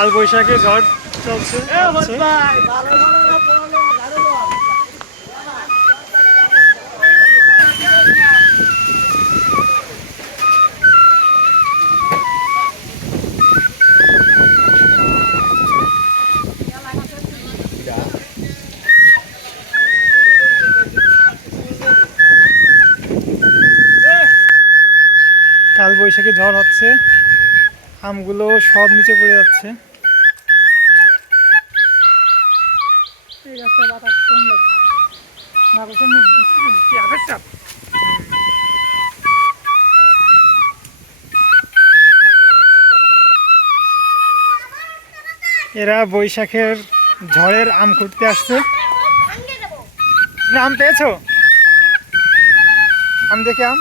কাল বৈশাখী ঝড় চলছে। কাল বৈশাখী ঝড় হচ্ছে, আমগুলো সব নিচে পড়ে যাচ্ছে। এই রাস্তায় বাতাস কম লাগে না, কি আবেশ চাপ। এরা বৈশাখের ঝড়ের আম খুঁড়তে আসছে। আম পেয়েছো? আম দেখে আম